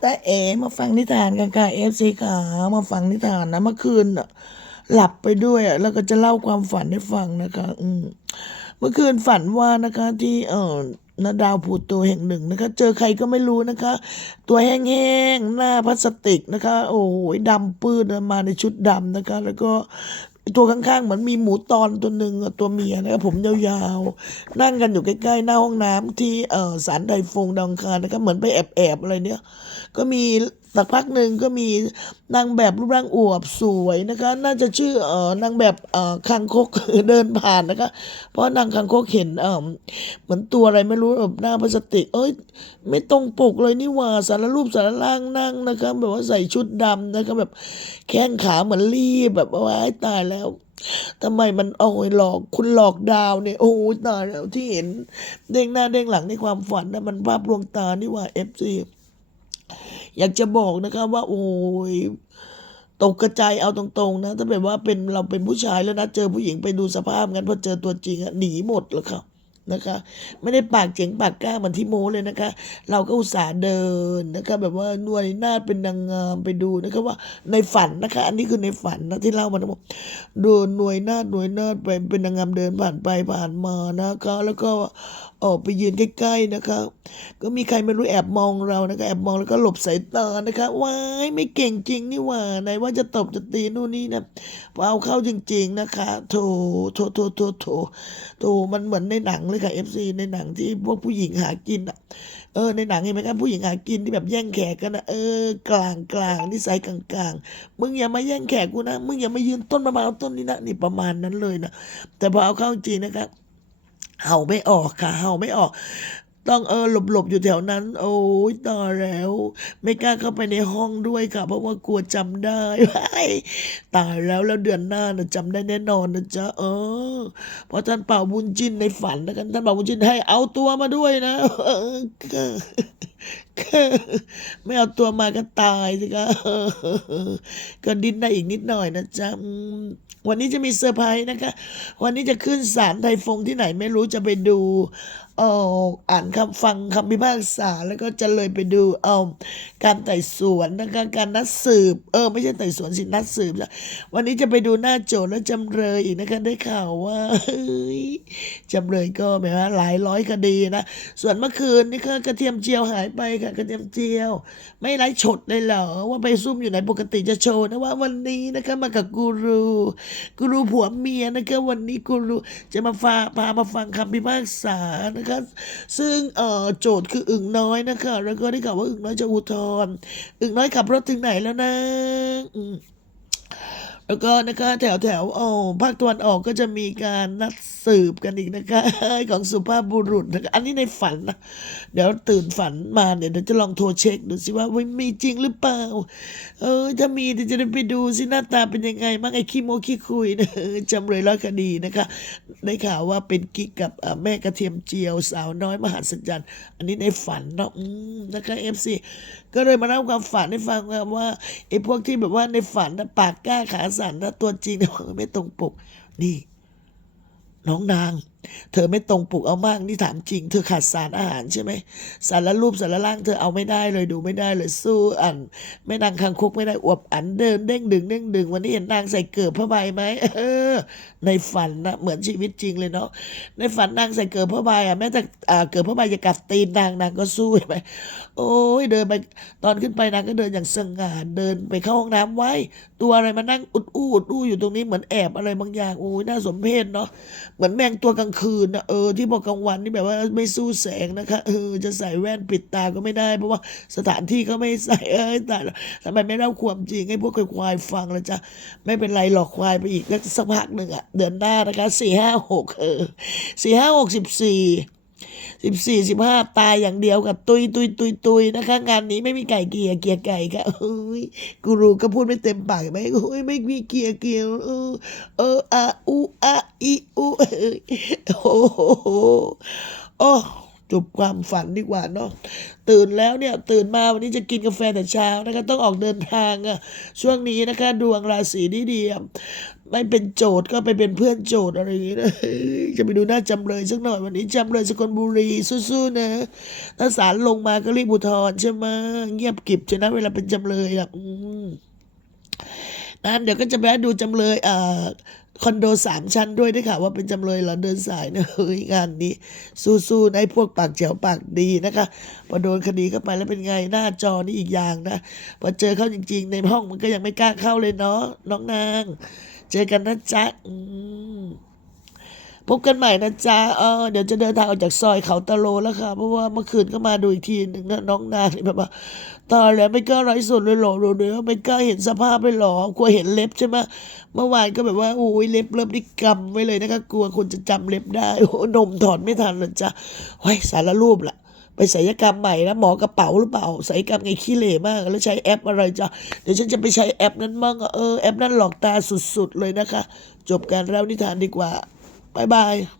แต่เอมาฟังนิทานกันค่ะเอฟซีขามาฟังนิทานนะเมื่อคืนน่ะหลับไปด้วยอะแล้วก็จะเล่าความฝันให้ฟังนะคะ อืมเมื่อคืนฝันว่านะคะที่เอ่อนาดาวผูดตัวแห่งหนึ่งนะคะ เจอใครก็ไม่รู้นะคะ ตัวแห้งๆ หน้าพลาสติกนะคะ โอ้โหดำปื้ดมาในชุดดำนะคะ แล้วก็ ตัวข้างๆเหมือนมีหมูตอนตัวหนึ่งตัวเมียนะครับผมยาวๆ นั่งกันอยู่ใกล้ๆหน้าห้องน้ำที่เอ่อสารไดฟงดองคารนะครับเหมือนไปแอบๆอะไรเนี้ยก็มี สักพักหนึ่งก็มีนางแบบรูปร่างอวบสวยนะคะ น่าจะชื่อเอ่อนางแบบเอ่อคางคกเดินผ่านนะคะ เพราะนางคางคกเห็นเอ่อเหมือนตัวอะไรไม่รู้แบบหน้าพลาสติก เอ้ย ไม่ตรงปกเลยนี่หว่าสารรูปสารล่างนั่งนะคะ แบบว่าใส่ชุดดำนะคะแบบแข้งขาเหมือนรีบแบบว่าตายแล้วทำไมมันโอ้ยหลอกคุณหลอกดาวเนี่ยโอ้ยตายแล้วที่เห็นเด้งหน้าเด้งหลังในความฝันนะมันภาพลวงตานี่ว่าเอฟซี อยากจะบอกนะคะว่า โอ้ยตกกระจายเอาตรงๆนะ ถ้าแบบว่าเป็นเราเป็นผู้ชายแล้วนะ เจอผู้หญิงไปดูสภาพงั้นพอเจอตัวจริงอะหนีหมดแล้วครับ นะคะ ไม่ได้ปากเจ๋งปากกล้าเหมือนที่โม้เลยนะคะ เราก็อุตส่าห์เดินนะคะ แบบว่าหน่วยนาฏเป็นนางงามไปดูนะคะว่าในฝันนะคะ อันนี้คือในฝันนะที่เล่ามาทั้งหมดดนหน่วยนาฏหน่วยนาฏไปเป็นนางงามเดินผ่านไปผ่านมานะคะ แล้วก็ออกไปยืนใกล้ๆนะคะ ก็มีใครไม่รู้แอบมองเรานะคะแอบมองแล้วก็หลบสายตานะคะว้ายไม่เก่งจริงนี่หว่าไหนว่าจะตบจะตีนู่นนี่นะพอเอาเข้าจริง ๆนะคะ โถโถโถโถโถโถมันเหมือนในหนังเลยค่ะเอฟซีในหนังที่พวกผู้หญิงหากินอะเออในหนังเห็นไหมครับผู้หญิงหากินที่แบบแย่งแขกกันนะเออกลางกลางนิสัยกลางกลางมึงอย่ามาแย่งแขกกูนะมึงอย่ามายืนต้นมะพร้าวต้นนี้นะนี่ประมาณนั้นเลยนะแต่พอเอาเข้าจริงนะครับเห่าไม่ออกค่ะเห่าไม่ออก ต้องเออหลบหลบอยู่แถวนั้น โอ้ยตายแล้ว ไม่กล้าเข้าไปในห้องด้วยค่ะ เพราะว่ากลัวจำได้ตายแล้วแล้วเดือนหน้านะจำได้แน่นอนนะจ๊ะเออเพราะท่านเป่าบุญจินในฝันนะกันท่านเป่าบุญจินให้เอาตัวมาด้วยนะ ไม่เอาตัวมาก็ตายสิคะก็ดิ้นได้อีกนิดหน่อยนะจ๊ะวันนี้จะมีเซอร์ไพรส์นะคะ วันนี้จะขึ้นศาลไทยฟงที่ไหนไม่รู้จะไปดูเอออ่านคำฟังคำพิพากษาแล้วก็จะเลยไปดูเออการไต่สวนนะคะการนัดสืบ เออ ไม่ใช่ไต่สวนสินัดสืบจ้ะวันนี้จะไปดูหน้าโจทย์และจำเลยอีกนะคะได้ข่าวว่าจำเลยก็แบบว่าหลายร้อยคดีนะส่วนเมื่อคืนนี่ก็กระเทียมเจียวหายไปค่ะกระเทียมเจียว ไม่ไร้ฉดเลยเหรอ ว่าไปซุ่มอยู่ไหนปกติจะโชว์นะว่าวันนี้นะคะมากับกูรูกูรูผัวเมียนะคะวันนี้กูรูจะมาฟาพามาฟังคำพิพากษานะคะ ซึ่งเอ่อโจทย์คืออึ่งน้อยนะคะ แล้วก็ได้ข่าวว่าอึ่งน้อยจะอุทธรณ์อึ่งน้อยขับรถถึงไหนแล้วนะอืม แล้วก็นะคะแถวแถวอ๋อภาคตะวันออกก็จะมีการนัดสืบกันอีกนะคะของสุภาพบุรุษนะคะอันนี้ในฝันนะเดี๋ยวตื่นฝันมาเนี่ยเดี๋ยวจะลองโทรเช็คดูสิว่าว่ามีจริงหรือเปล่า เออถ้ามีเดี๋ยวจะได้ไปดูสิหน้าตาเป็นยังไงบ้งไอ้ขี้โมขี้คุยนะจำเลยร้อยคดีนะคะได้ข่าวว่าเป็นกิ๊กกับแม่กระเทียมเจียวสาวน้อยมหัศจรรย์ อันนี้ในฝันเนาะนะคะเอฟซีก็เลยมาเล่าความฝันให้ฟังว่าไอ้พวกที่แบบว่าในฝันนะปากกล้าขาสั่นนะตัวจริงเนี่ยไม่ตรงปก นี่ น้องนาง เธอไม่ตรงปกเอามากนี่ถามจริง เธอขาดสารอาหารใช่ไหมสารละรูปสารละล่างเธอเอาไม่ได้เลยดูไม่ได้เลยสู้อันแม่นางคังคกไม่ได้อวบอันเดินเด้งดึงเด้งดึงวันนี้เห็นนางใส่เกิบผ้าใบไหมเออ ในฝันนะเหมือนชีวิตจริงเลยเนาะในฝันนางใส่เกิบผ้าใบอะแม้แต่อ่าเกิบผ้าใบจะกัดตีนนางนางก็สู้ไหมโอ้ยเดินไปตอนขึ้นไปนางก็เดินอย่างสง่าเดินไปเข้าห้องน้ำไว้ ตัวอะไรมานั่งอุดอู้อุดอู้อยู่ตรงนี้เหมือนแอบอะไรบางอย่างโอ้ยน่าสมเพชเนาะเหมือนแมงตัวกลางคืนนะเออที่บอกกลางวันนี่แบบว่าไม่สู้แสงนะคะเออจะใส่แว่นปิดตาก็ไม่ได้ เพราะว่าสถานที่เขาไม่ใส่เอ้ยแต่ทำไมไม่เล่าความจริงให้พวกควายฟังละจ๊ะไม่เป็นไรหรอกควายไปอีกสักพักหนึ่งอะเดือนหน้านะคะสี่ห้าหกเออสี่ห้าหกสิบสี่สิบสี่สิบห้าตายอย่างเดียวกับตุยตุยตุยตุยนะคะ งานนี้ไม่มีไก่เกียเกียไก่ค่ะเอ้ยกูรูก็พูดไม่เต็มปากไหมโอ้ยไม่มีเกียเกียเออเอออะอู อะอีอูเอยโอ้โหโอ้จบความฝันดีกว่าเนาะตื่นแล้วเนี่ยตื่นมาวันนี้จะกินกาแฟแต่เช้านะคะต้องออกเดินทางอะช่วงนี้นะคะ ดวงราศีดีดีอะไม่เป็นโจทย์ก็ไปเป็นเพื่อนโจทย์อะไรอย่างงี้นะจะไปดูหน้าจำเลยสักหน่อยวันนี้จำเลยสกลบุรีสู้ๆนะถ้าศาลลงมาก็รีบอุทธรณ์ใช่ไหมเงียบกิบใช่นะเวลาเป็นจำเลยอะนั้นเดี๋ยวก็จะไปดูจำเลยเอ่อ คอนโดสามชั้นด้วยได้ค่ะว่าเป็นจำเลยหลอเดินสายนะเฮ้ยงานนี้ สู้ๆในพวกปากแจ๋วปากดีนะคะพอโดนคดีเข้าไปแล้วเป็นไงหน้าจอนี่อีกอย่างนะพอเจอเข้าจริง ๆ ในห้องมันก็ยังไม่กล้าเข้าเลยเนาะน้องนาง เจอกันนะจ๊ะอืม พบกันใหม่นะจ๊ะเออเดี๋ยวจะเดินทางออกจากซอยเขาตะโลแล้วค่ะ เพราะว่าเมื่อคืนก็มาดูอีกทีหนึ่งนะน้องนางนี่แบบว่าตายแล้วไม่กล้าไร้ส่วนเลยหรอดูเนื้อไม่กล้าเห็นสภาพเลยหรอกลัวเห็นเล็บใช่ไหมเมื่อวานก็แบบว่าโอ้ยเล็บเริ่มนี่กำไว้เลยนะคะกลัวคนจะจำเล็บได้โอ้นมถอนไม่ทันเลยจ้ะเฮ้ยสารรูปล่ะไปศัลยกรรมใหม่นะหมอกระเป๋าหรือเปล่าศัลยกรรมไงขี้เหร่มาก แล้วใช้แอปอะไรจ้ะเดี๋ยวฉันจะไปใช้แอปนั้นมั่งเออแอปนั้นหลอกตาสุดๆเลยนะคะ จบการเล่านิทานดีกว่า บ๊ายบาย